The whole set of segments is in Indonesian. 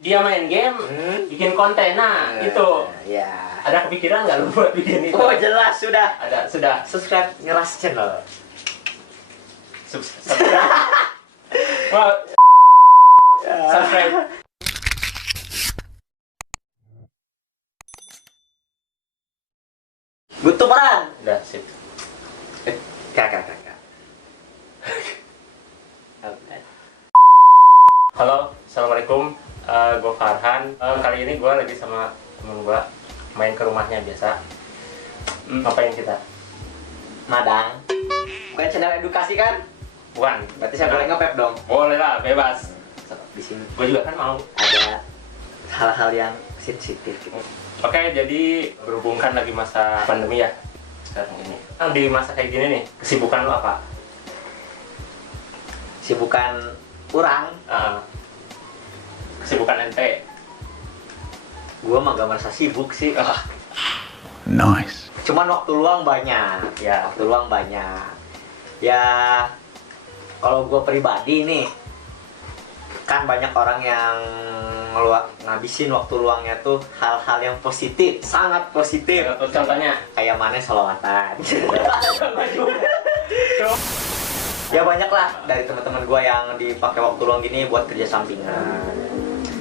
Dia main game, bikin konten. Nah, itu. Ya. Ada kepikiran nggak lu buat bikin itu? Oh, jelas sudah. Ada, sudah. Subscribe Ngeras Channel. Subscribe. Well, subscribe. Butuh peran. Udah, sip. Kakak. Halo, assalamualaikum. Gue Farhan. Kali ini gue lagi sama temen gue main ke rumahnya biasa. Ngapain kita? Madang. Bukan channel edukasi kan? Bukan. Berarti saya boleh nge-vape dong. Boleh lah, bebas. Di sini Gue juga kan mau. ada hal-hal yang sensitif gitu. Oke, jadi berhubungkan lagi masa pandemi ya sekarang ini. Nah, di masa kayak gini nih, kesibukan lo apa? Sibukan kurang. Kesibukan ente. Gua mah gak merasa sibuk sih. Nice. Cuman waktu luang banyak. Ya. Waktu luang banyak. Ya, kalau gua pribadi nih, kan banyak orang yang ngabisin waktu luangnya tuh hal-hal yang positif, sangat positif. Contohnya? Kayak mana sholawatan. Ya banyak lah dari teman-teman gua yang dipakai waktu luang gini buat kerja sampingan.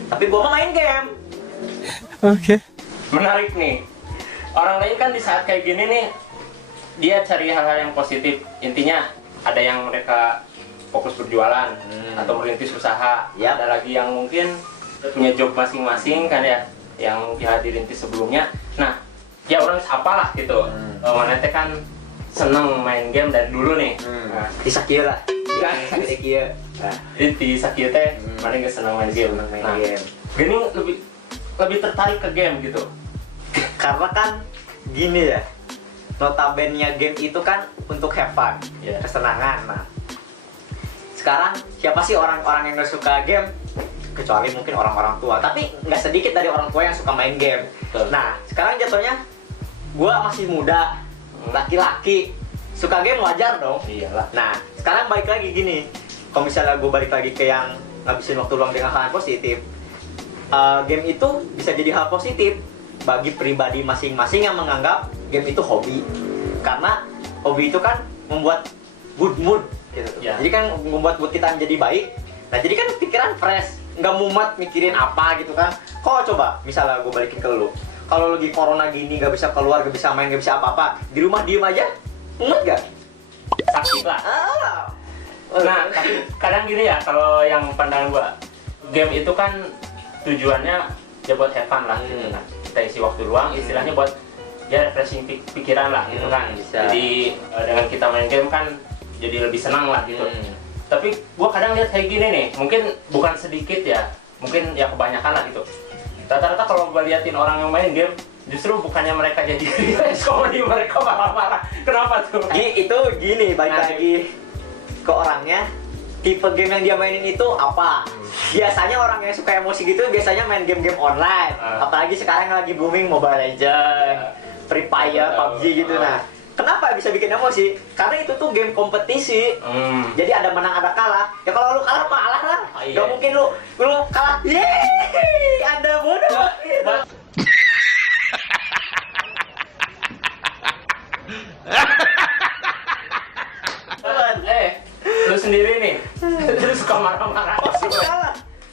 Tapi gua mah main game. Oke. Menarik nih. Orang lain kan di saat kayak gini nih, dia cari hal-hal yang positif. Intinya ada yang mereka fokus berjualan atau merintis usaha. Ya. Ada lagi yang mungkin punya job masing-masing kan ya, yang dia dirintis sebelumnya. Nah, ya orang apalah gitu. Mana teh kan seneng main game dari dulu nih. Nah, Di sakieu lah. Kan? Di kieu. Nah, di sakieu teh mana nggak seneng main game. main Nah, game. gini lebih tertarik ke game gitu. Karena kan gini ya, notabene game itu kan untuk have fun, Yeah. kesenangan. Nah, sekarang siapa sih orang-orang yang gak suka game? Kecuali mungkin orang-orang tua. Tapi nggak sedikit dari orang tua yang suka main game. Betul. Nah, sekarang jatuhnya gua masih muda, laki-laki, suka game wajar dong. Iyalah. Nah, sekarang balik lagi gini. Kalau misalnya gue balik lagi ke yang ngabisin waktu luang dengan hal yang positif, game itu bisa jadi hal positif bagi pribadi masing-masing yang menganggap game itu hobi. Karena hobi itu kan membuat good mood gitu. Ya. Jadi kan membuat mood kita menjadi baik. Nah, jadi kan pikiran fresh, nggak mumet mikirin apa gitu kan. Kok coba misalnya gue balikin ke lu, kalau lagi corona gini nggak bisa keluar, nggak bisa main, nggak bisa apa-apa, di rumah diem aja, mumet gak? Sakit lah. Nah, tapi kadang gini ya, kalau yang pandangan gua, game itu kan tujuannya ya buat have fun lah gitu kan. Kita isi waktu luang, istilahnya buat ya refreshing pikiran lah gitu kan. Bisa. Jadi dengan kita main game kan jadi lebih senang lah gitu. Tapi gua kadang lihat kayak gini nih, mungkin bukan sedikit ya, mungkin ya kebanyakan lah gitu. Rata-rata kalau gua liatin orang yang main game, justru bukannya mereka jadi relax komedi, mereka marah-marah. Kenapa tuh? Itu gini, balik Nah, lagi ke orangnya, tipe game yang dia mainin itu apa. Biasanya orang yang suka emosi gitu biasanya main game-game online. Apalagi sekarang lagi booming Mobile Legends, Free Fire, PUBG gitu. Nah, kenapa bisa bikin emosi? Karena itu tuh game kompetisi. Jadi ada menang ada kalah. Ya kalau lu kalah malah lah. Iya. Gak mungkin lu kalah. Yeay, Anda bodoh. Lu sendiri nih, lu suka marah-marah. Oh,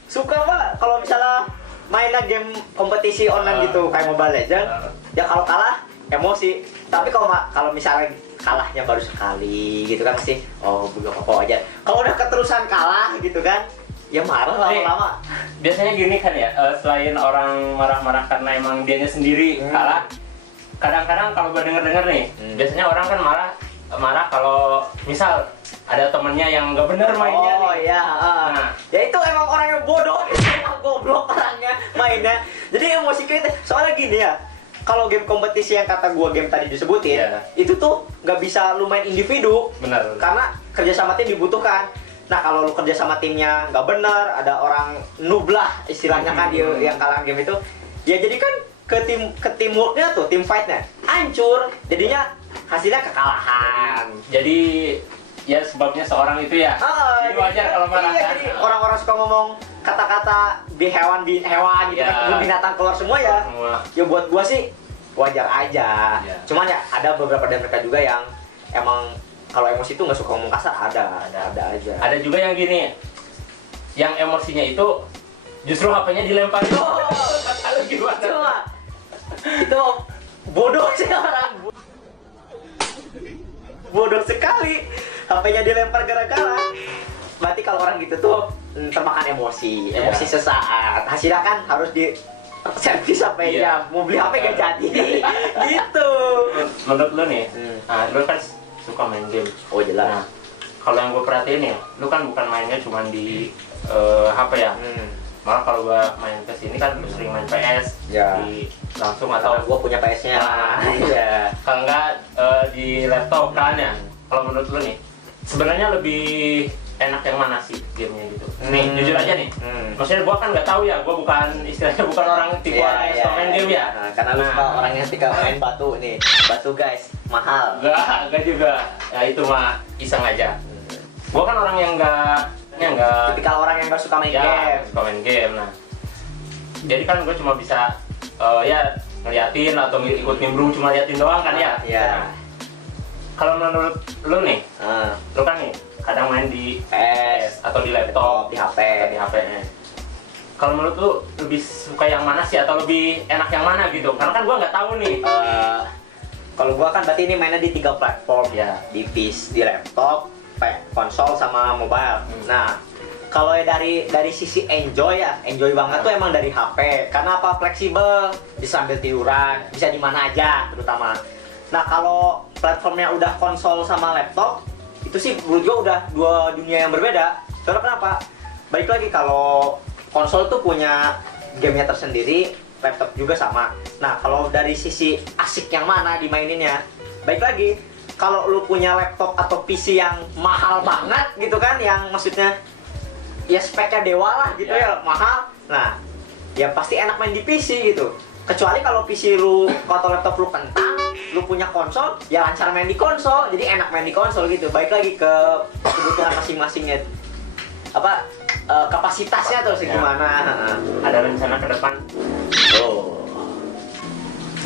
suka pak kalau misalnya mainnya game kompetisi online gitu kayak Mobile Legends, ya kalau kalah emosi. Tapi kalau misalnya kalahnya baru sekali gitu kan masih belum apa aja. Kalau udah keterusan kalah gitu kan, ya marah lama-lama. Biasanya gini kan ya, selain orang marah-marah karena emang dianya sendiri kalah, kadang-kadang kalau gue denger-denger nih, biasanya orang kan marah kalau misal ada temennya yang nggak bener mainnya nih. Iya. Nah. Ya itu emang orang yang bodoh, emang goblok orangnya mainnya. Jadi emosi kita soalnya gini ya. Kalau game kompetisi yang kata gua game tadi disebutin, itu tuh nggak bisa lu main individu. Bener. Karena kerja sama tim dibutuhkan. Nah kalau lu kerja sama timnya nggak bener, ada orang noob lah istilahnya kan dia yang kalah game itu, ya jadi kan ke teamworknya tuh, team fightnya hancur. Jadinya hasilnya kekalahan. Jadi ya sebabnya seorang itu ya. Jadi wajar kalau marah iya, kan. jadi orang-orang suka ngomong kata-kata hewan gitu kan, kebun binatang keluar semua ya. Ya buat gua sih wajar aja. Cuman ya ada beberapa dari mereka juga yang emang kalau emosi itu nggak suka ngomong kasar, ada aja. Ada juga yang gini, yang emosinya itu justru HP-nya dilempar. Kata lu gimana? Cuma itu bodoh sih orang. Bodoh sekali. HP-nya dilempar gara-gara. Berarti kalau orang gitu tuh termakan emosi sesaat. Hasilnya kan harus di servis HP-nya. Mau beli HP gak jadi. Gitu. Menurut lu nih, lu kan suka main game. Oh jelas. Nah, kalau yang gue perhatiin ya, lu kan bukan mainnya cuma di HP ya. Malah kalau gue main ke sini kan lu sering main PS di langsung atau gue punya PS-nya. Iya. Kalau enggak di laptop kan ya. Kalau menurut lu nih, sebenarnya lebih enak yang mana sih gamenya gitu? Nih jujur aja nih. Maksudnya gue kan nggak tahu ya, gue bukan istilahnya bukan orang tipe orang yang suka main game ya. Karena lu suka orang yang suka main batu nih. Batu guys, mahal. Enggak juga. Ya itu mah iseng aja. Gue kan orang yang enggak tipikal orang yang nggak suka main game. Suka main game. Nah, jadi kan gue cuma bisa ya ngeliatin atau ikut nimbrung, cuma liatin doang kan ya. Iya. Kalau menurut lu nih, lu kan nih kadang main di PS atau di laptop, di HP. Kalau menurut lu lebih suka yang mana sih atau lebih enak yang mana gitu? Karena kan gua nggak tahu nih. Kalau gua kan berarti ini mainnya di 3 platform ya. Di PC, di laptop, konsol sama mobile. Nah, kalau ya dari sisi enjoy banget tuh emang dari HP. Karena apa? Fleksibel, bisa sambil tiduran, bisa di mana aja terutama. Nah, kalau platformnya udah konsol sama laptop, itu sih menurut gua udah dua dunia yang berbeda. Soalnya kenapa? Baik lagi kalau konsol tuh punya gamenya tersendiri, laptop juga sama. Nah, kalau dari sisi asik yang mana dimaininnya, baik lagi kalau lu punya laptop atau PC yang mahal banget gitu kan, yang maksudnya ya speknya dewa lah gitu ya mahal. Nah, ya pasti enak main di PC gitu. Kecuali kalau PC lu atau laptop lu kentang, lu punya konsol, ya lancar main di konsol, jadi enak main di konsol gitu. Baik lagi ke kebutuhan masing-masingnya. Apa kapasitasnya tuh segimana? Ada rencana ke depan?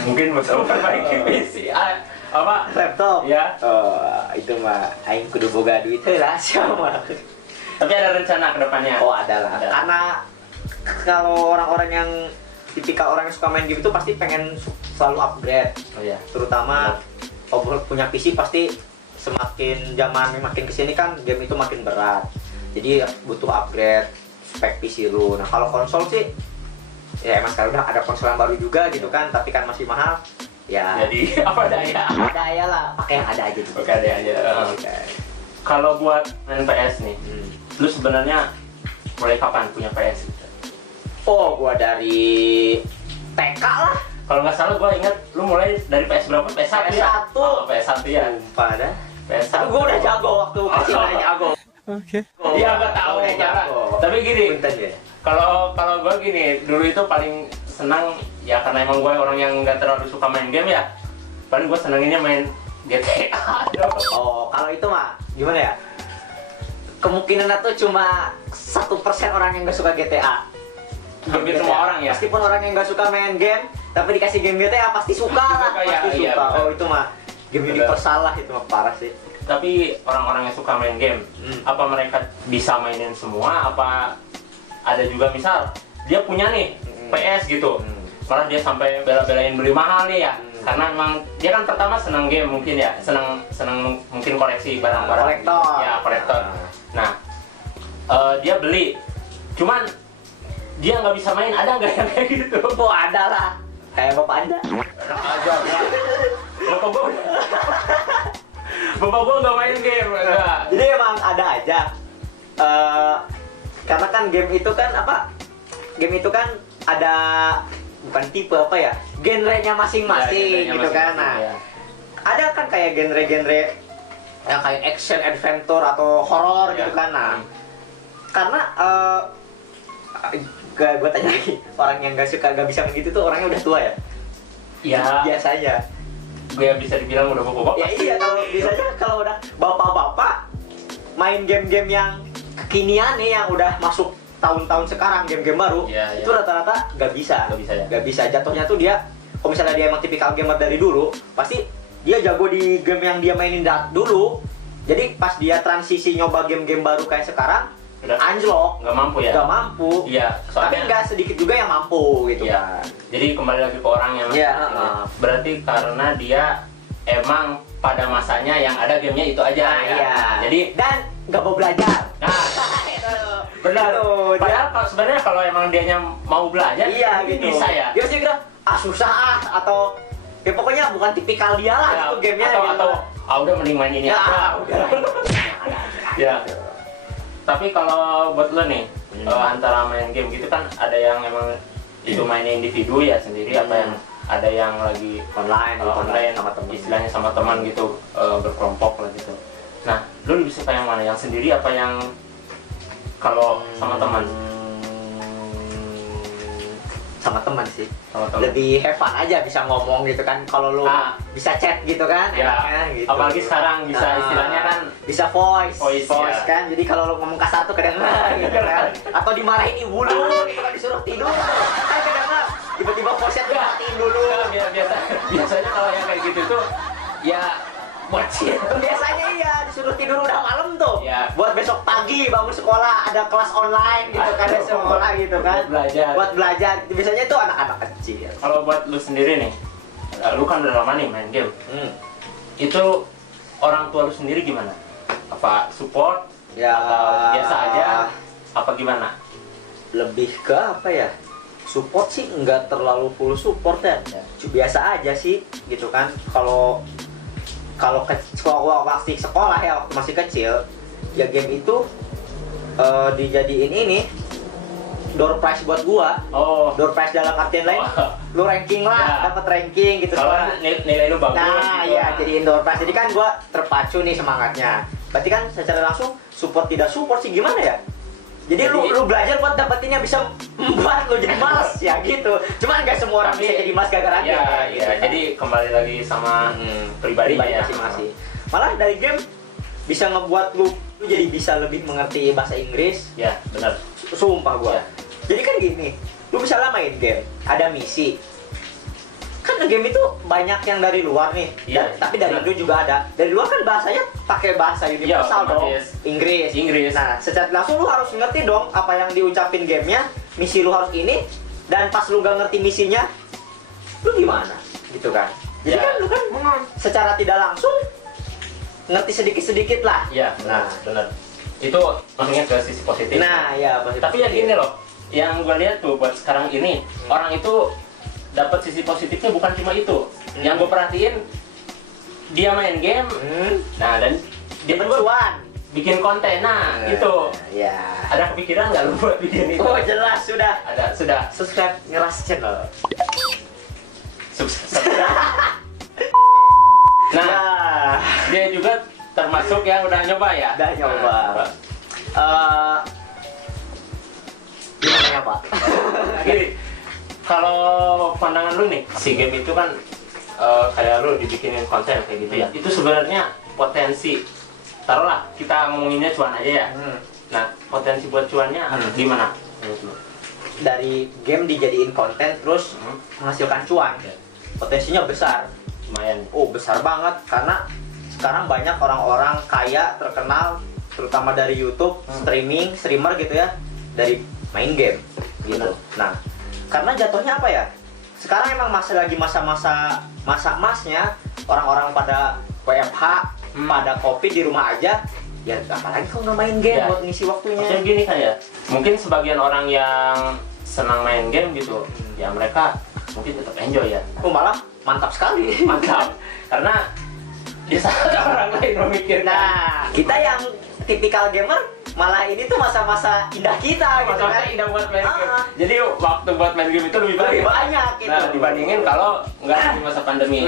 Mungkin mau perbaiki PC apa laptop? Ya. Itu mah aing kudu boga duit lah siapa. Tapi ada rencana ke depannya? Oh, ada lah. Karena kalau orang-orang yang tipikal orang yang suka main game itu pasti pengen selalu upgrade. Terutama kalau punya PC pasti semakin zaman makin kesini kan game itu makin berat. Jadi butuh upgrade spek PC lu. Nah, kalau konsol sih ya emang sekarang udah ada konsol yang baru juga gitu kan, tapi kan masih mahal. Ya. Jadi apa daya? Daya lah, pakai yang ada aja gitu. Pakai ada aja. Kalau buat main PS nih, lu sebenarnya mulai kapan punya PS? Oh, gua dari TK lah. Kalau nggak salah gua ingat lu mulai dari PS berapa? PS1 ya? Oh, PS1 ya. Lupa dah. PS1. Tapi gua udah jago waktu kecil jago. Okay. Iya, gua tahu jago. Tapi gini, kalau gua gini, dulu itu paling senang ya karena emang gua orang yang nggak terlalu suka main game ya. Paling gua senenginnya main GTA. Oh, kalau itu mah gimana ya? Kemungkinan tuh cuma 1% orang yang nggak suka GTA. Hampir semua orang ya. Meskipun orang yang nggak suka main game, tapi dikasih game GTA pasti suka lah. Pasti suka. Oh, itu mah game universal lah, itu mah parah sih. Tapi orang-orang yang suka main game, apa mereka bisa mainin semua? Apa ada juga misal dia punya nih PS gitu, malah dia sampai bela-belain beli mahal nih ya? Karena emang dia kan pertama seneng game mungkin ya, seneng mungkin koleksi barang-barang. Kolektor. Nah, dia beli, cuman dia nggak bisa main, ada nggak yang kayak gitu? Oh, ada lah. Kayak bapak Anda. Bapak gua nggak main game. Jadi emang ada aja. Karena kan game itu kan apa? Game itu kan ada bukan tipe apa ya? Genrenya masing-masing gitu kan. Nah, ada kan kayak genre-genre yang kayak action, adventure atau horror gitu kan. Nah, karena gue tanya lagi, orang yang gak bisa begitu tuh orangnya udah tua ya? Iya. Biasanya. Gue bisa dibilang udah bapak-bapak. Ya iya, kalau biasanya kalau udah bapak-bapak main game-game yang kekinian nih, yang udah masuk tahun-tahun sekarang game-game baru Iya, itu rata-rata nggak bisa. Nggak bisa ya? Nggak bisa. Jatuhnya tuh dia, kalau misalnya dia emang tipikal gamer dari dulu, pasti dia jago di game yang dia mainin dulu. Jadi pas dia transisi nyoba game-game baru kayak sekarang, Udah. anjlok, Nggak mampu ya? nggak mampu. Iya, Tapi soalnya nggak sedikit juga yang mampu gitu Iya. kan. Jadi kembali lagi ke orang yang Iya, berarti karena dia emang pada masanya yang ada gamenya itu aja Nah, ya. iya. Jadi Dan nggak mau belajar. nah benar. Gitu, dia- Padahal kalau sebenarnya kalau emang dianya mau belajar, Iya mungkin gitu. bisa ya. Dia pasti kira susah atau ya pokoknya bukan tipikal dia lah Ya, itu gamenya. atau gitu. udah mending main ini Ya, aja. udah. Ya. Tapi kalau buat lo nih, antara main game gitu kan ada yang emang itu mainnya individu ya sendiri, apa yang ada yang lagi Online, gitu, online sama temen. istilahnya sama teman gitu, berkelompok lah gitu. Nah, lu lebih suka yang mana? Yang sendiri apa yang kalau sama teman? Sama teman sih. Sama teman. Lebih have fun aja bisa ngomong gitu kan. Kalau lu Ah. bisa chat gitu kan, Ya, enaknya gitu. apalagi sekarang bisa istilahnya kan bisa voice, Voice, ya. kan. Jadi kalau lu ngomong kasar tuh kedengeran gitu kan. Atau dimarahin ibu lu gitu kan, disuruh tidur. Kan kedengeran. Tiba-tiba voice-nya tuh matiin dulu. biasanya kalau yang kayak gitu tuh ya bocil. Biasanya iya disuruh tidur udah malam tuh. Ya. Buat besok pagi bangun sekolah ada kelas online gitu kan, ada sekolah gitu kan. Buat belajar. Buat belajar. Biasanya itu anak-anak kecil. Kalau buat lu sendiri nih, lu kan udah lama nih main game. Itu orang tua lu sendiri gimana? Apa support? Ya. Atau biasa aja? Apa gimana? Lebih ke apa ya? Support sih nggak terlalu full support ya. Ya. Biasa aja sih gitu kan. Kalau waktu sekolah ya, waktu masih kecil, ya game itu dijadiin ini door prize buat gua. Oh, Door prize dalam artian lain, lu ranking lah, Ya. dapat ranking gitu. kalau Soalnya- nilai lu bagus. Nah, gitu. iya, jadi indoor prize. Jadi kan gua terpacu nih semangatnya. Berarti kan secara langsung support tidak support sih gimana ya? Jadi lu belajar buat dapetin yang bisa membuat lu jadi malas ya gitu. Cuman nggak semua orang Tapi- bisa jadi malas gara-gara Iya, game, iya. gitu kan. Jadi kembali lagi sama pribadi pribadi ya. masing-masing. Malah dari game bisa ngebuat lu jadi bisa lebih mengerti bahasa Inggris. Ya, benar. Sumpah gua. Iya. Jadi kan gini, lu bisa lah main game, ada misi. Kan game itu banyak yang dari luar nih, Iya, tapi dari benar. Indo juga ada. Dari luar kan bahasanya pakai bahasa universal dong, otomatis. Inggris. Inggris. Nah, secara langsung lu harus ngerti dong apa yang diucapin gamenya, misi lu harus ini, dan pas lu gak ngerti misinya, lu gimana? Gitu kan. Jadi Ya. kan lu kan secara tidak langsung ngerti sedikit-sedikit lah. Iya, benar, benar. Itu maksudnya ke sisi positif. Nah, ya positif. Tapi ya gini loh, yang gue lihat tuh buat sekarang ini, orang itu dapat sisi positifnya bukan cuma itu. Yang gue perhatiin, dia main game, nah dan dia juga Cuan. bikin konten, nah itu. Ya. Ada kepikiran nggak lu buat bikin itu? Oh jelas sudah. Ada, sudah. Subscribe Ngeras Channel. Sukses. Nah, Nah, dia juga termasuk yang udah nyoba ya? udah nyoba. Gimana ya Pak? Gini, kalau pandangan lu nih, si game itu kan kayak lu dibikinin konten kayak gitu ya. Itu sebenarnya potensi, taruhlah kita ngomonginnya cuan aja ya. Nah, potensi buat cuannya gimana? menurut lu? Dari game dijadiin konten terus menghasilkan cuan. Ya. Potensinya besar. Lumayan. Oh besar banget karena sekarang banyak orang-orang kaya terkenal terutama dari YouTube, streamer gitu ya, dari main game gitu. Benar. Nah, karena jatuhnya apa ya? Sekarang emang lagi masa emasnya orang-orang pada WFH, pada COVID di rumah aja. Ya apalagi kalau nggak main game Ya. buat ngisi waktunya. Maksudnya gini kan ya, mungkin sebagian orang yang senang main game gitu, ya mereka mungkin tetap enjoy ya. Oh malah mantap sekali. Mantap, karena di saat orang lain memikirkan Nah, kita yang tipikal gamer malah ini tuh masa-masa indah kita gitu masa-masa kan. indah buat main game. Ah. Jadi waktu buat main game itu lebih Lebih banyak. banyak gitu. Nah, dibandingin kalau nggak di masa pandemi.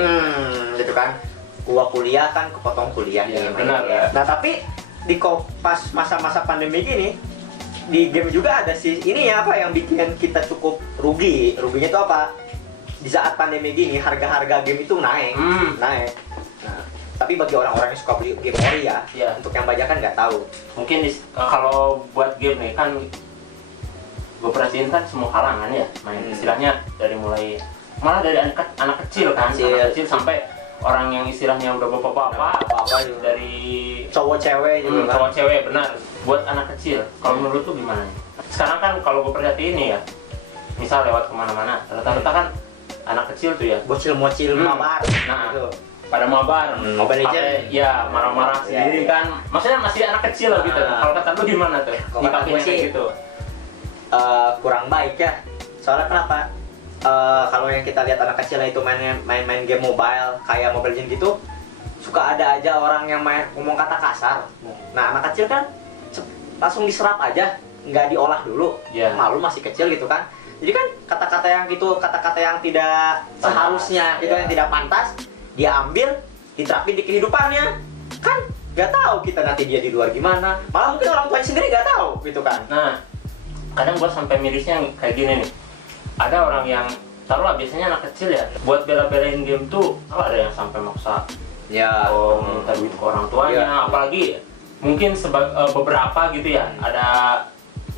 Gitu kan. Gua kuliah kan kepotong kuliah Iya, nih, benar, main game. ya. Nah, tapi pas masa-masa pandemi gini di game juga ada sih ini ya apa yang bikin kita cukup rugi. Ruginya tuh apa? Di saat pandemi gini harga-harga game itu naik. Naik. Nah, tapi bagi orang-orang yang suka beli game ori ya, Iya. untuk yang bajakan nggak tahu. Mungkin kalau buat game nih kan gue perhatiin kan semua kalangan ya main, istilahnya dari mulai malah dari anak kecil kan, anak kecil sampai orang yang istilahnya udah bapak-bapak, dari cowok cewek juga kan. Cowok cewek benar. Buat anak kecil, kalau menurut tuh gimana nih? Sekarang kan kalau gue perhatiin nih ya, misal lewat kemana-mana, rata-rata kan anak kecil tuh ya, bocil-bocil mabar. Nah, gitu. pada mabar, Mobile Legends. ya marah-marah sendiri kan. Maksudnya masih anak kecil lah gitu. Kalau kata lu gimana tuh? Kalau kata gue sih gitu. Kurang baik ya. Soalnya kenapa? Kalau yang kita lihat anak kecil itu main game mobile kayak Mobile Legends gitu, suka ada aja orang yang ngomong kata kasar. Nah, anak kecil kan langsung diserap aja, nggak diolah dulu. Malu masih kecil gitu kan. Jadi kan kata-kata yang gitu, kata-kata yang tidak seharusnya, yang tidak pantas, dia ambil, diterapin di kehidupannya. Kan nggak tahu kita nanti dia di luar gimana. Malah mungkin orang tuanya sendiri nggak tahu gitu kan. Nah, kadang gua sampai mirisnya kayak gini nih. Ada orang yang taruhlah biasanya anak kecil ya, buat bela-belain game tuh ada yang sampai maksa minta duit ke orang tuanya, apalagi mungkin beberapa gitu ya, ada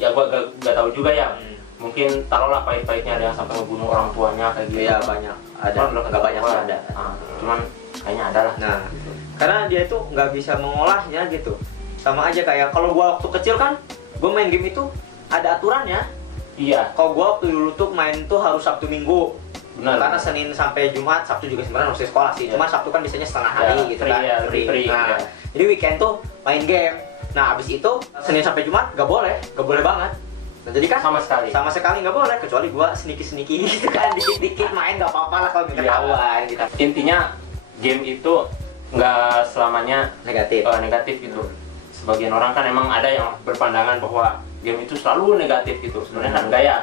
ya gua gak tahu juga ya, mungkin taruhlah pahit-pahitnya ada yang sampai ngebunuh orang tuanya kayak gitu. Iya banyak, ada, nggak banyak sih ada. Cuman kayaknya ada lah. Nah, karena dia itu nggak bisa mengolahnya gitu. Sama aja kayak kalau gua waktu kecil kan, gua main game itu ada aturannya. Iya. Kalau gua waktu dulu tuh main tuh harus Sabtu Minggu. Benar. Karena Senin sampai Jumat, Sabtu juga sebenarnya masih sekolah sih. Cuma Sabtu kan biasanya setengah hari gitu kan. Free. Nah, jadi weekend tuh main game. Nah, abis itu Senin sampai Jumat nggak boleh banget. Nah, jadi kan sama sekali nggak boleh, kecuali gua sneaky gitu kan, dikit-dikit main nggak apa-apa lah kalau ketahuan gitu. Intinya game itu nggak selamanya negatif gitu. Sebagian orang kan emang ada yang berpandangan bahwa game itu selalu negatif gitu. Sebenarnya kan enggak ya.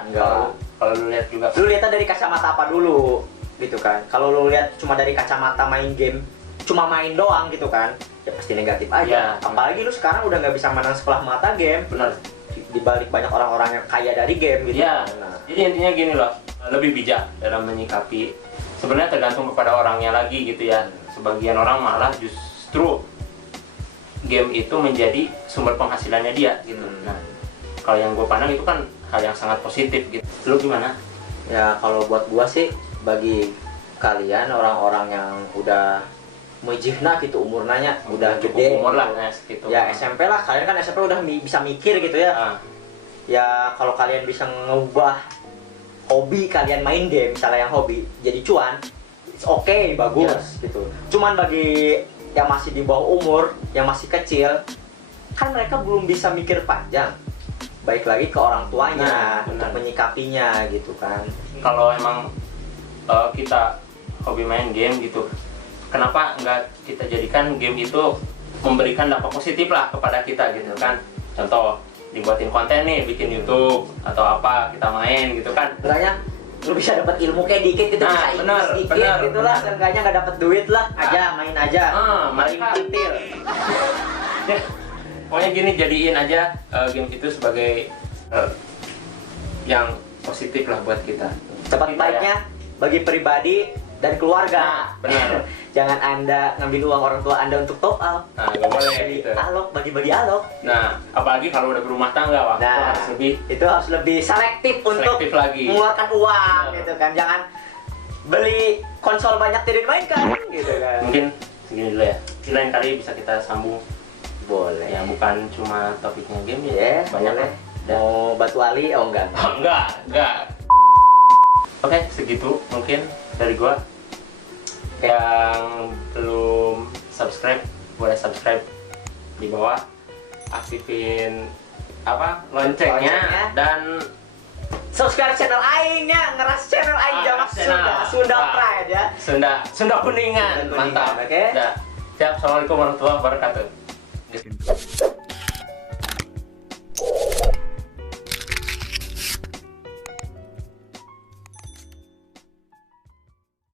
Kalau lu lihat juga. Lu lihatnya dari kacamata apa dulu gitu kan. Kalau lu lihat cuma dari kacamata main game, cuma main doang gitu kan, ya pasti negatif aja. Apalagi lu sekarang udah nggak bisa menang sebelah mata game. Benar. Di balik banyak orang-orang yang kaya dari game gitu. Iya. Nah. Jadi intinya gini loh, lebih bijak dalam menyikapi. Sebenarnya tergantung kepada orangnya lagi gitu ya. Sebagian orang malah justru game itu menjadi sumber penghasilannya dia gitu. Nah, kalau yang gue pandang itu kan hal yang sangat positif gitu. Lu gimana? Ya kalau buat gua sih, bagi kalian orang-orang yang udah mujihna gitu umurnya, udah gede umur lah gitu. Ya SMP lah, kalian kan SMP udah bisa mikir gitu ya. Ya kalau kalian bisa ngubah hobi kalian main game, misalnya yang hobi jadi cuan, oke, bagus gitu. Cuman bagi yang masih di bawah umur, yang masih kecil, kan mereka belum bisa mikir panjang. Baik lagi ke orang tuanya untuk menyikapinya gitu kan. Kalau emang kita hobi main game gitu, kenapa nggak kita jadikan game itu memberikan dampak positif lah kepada kita gitu kan. Contoh, dibuatin konten nih, bikin YouTube atau apa, kita main gitu kan. Sebenarnya lu bisa dapat ilmu kayak dikit gitu, bisa sedikit gitu lah, seenggaknya nggak dapat duit lah, main aja. Mereka titil. Pokoknya gini, jadiin aja game itu sebagai yang positif lah buat kita. Tepat baiknya bagi pribadi dan keluarga. Benar. Jangan Anda ngambil uang orang tua Anda untuk top up. Nah, nggak boleh gitu. Alok, bagi-bagi alok. Nah, apalagi kalau udah berumah tangga, itu harus lebih selektif untuk lagi mengeluarkan uang gitu kan. Jangan beli konsol banyak tidak dimainkan gitu kan. Mungkin segini dulu ya. Lain kali bisa kita sambung. Boleh. Ya bukan cuma topiknya game ya. Banyak boleh. Mau batu ali? Oh enggak. Enggak. Oke, segitu mungkin dari gua. Yang belum subscribe, boleh subscribe di bawah. Aktifin loncengnya dan subscribe channel aingnya, ngeras channel aing jamak Sunda Pride ya. Sunda Kuningan. Mantap. Oke. Siap. Assalamualaikum warahmatullahi wabarakatuh.